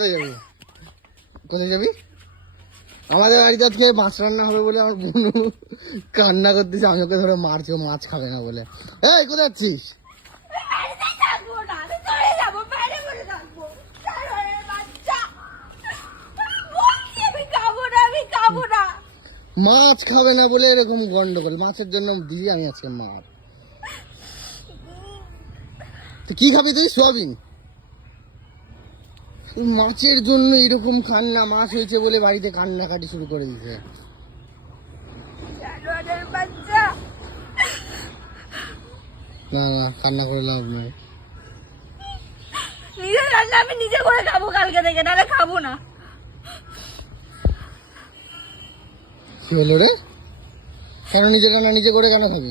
কোথায় যাবি? কোথায় যাবি? আমাদের বাড়িতে আজকে মাছ রান্না হবে বলে আমার বোনু কান্না করতেছে, আমি ওকে ধরে মারছি, ও মাছ খাবে না বলে। এই কোথায় যাচ্ছিস? মাছ খাবে না বলে এরকম গন্ডগোল, মাছের জন্য দিদি আমি আজকে মার। তুই কি খাবি? তুই সোয়াবিন? মাছের জন্য এরকম কান্না, মাছ হয়েছে বলে বাড়িতে কান্নাকাটি শুরু করে দিতে। না না, কান্না করে লাভ নাই। নিজে রান্না আমি নিজে করে খাবো কালকে থেকে, নাহলে খাবো না। কি হলো রে? কেন নিজে রান্না নিজে করে কেন খাবি?